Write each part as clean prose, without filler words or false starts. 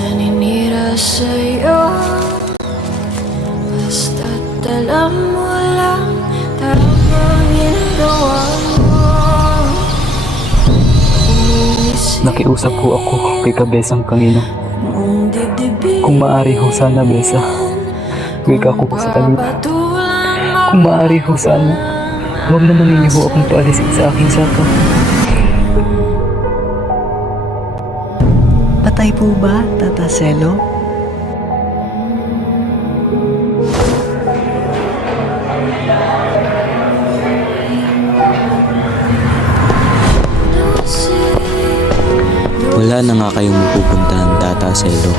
Naninira sa'yo, basta't alam mo lang tamang ginagawa mo. Nakiusap po ako kay Kabesang Panginoon. Kung maaari ho sana, Besa, wika ko sa kanila. Kung maaari ho sana, huwag naman ninyo ho akong paalisin sa aking saka. Patay po ba, Tata Selo? Wala na nga kayong mapupuntahan, Tata Selo.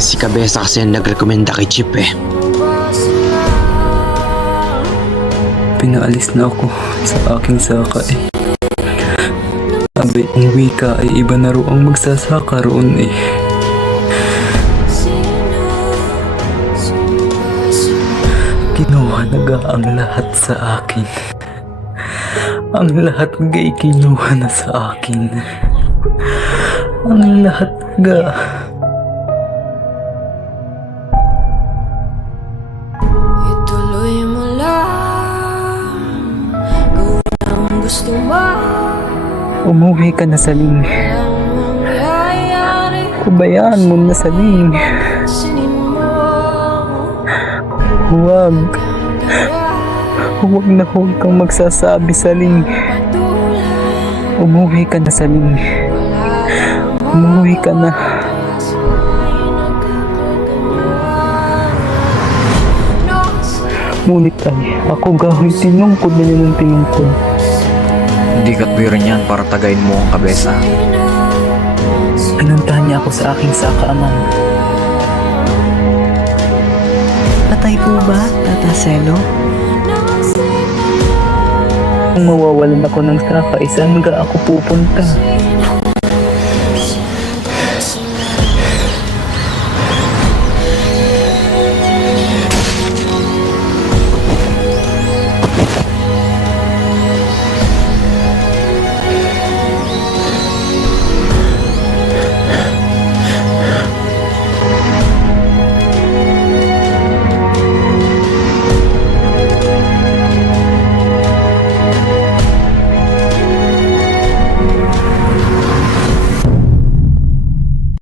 Si Kabesa kasi ang nagrekomenda kay Chip eh. Pinaalis na ako sa aking saka eh. Sabi, ang wika ay iba na ro ang magsasaka roon eh. Kinuha na ga ang lahat sa akin. Ang lahat ga'y kinuha na sa akin. Ang lahat ga. Ituloy mo lang kung ang gusto mo. Umuwi ka na, Saling. Pabayaan mo na, Saling. Huwag. Huwag na huwag kang magsasabi, Saling. Umuwi ka na, Saling. Umuwi ka na. Ngunit ay, ako gawin tinungkod na niya ng tinungkod. Hindi katwiran yan para tagayin mo ang Kabesa. Pinuntahan niya ako sa aking saka, Aman. Patay po ba, Tata Selo? Kung mawawalan ako ng saka, saan ga ako pupunta?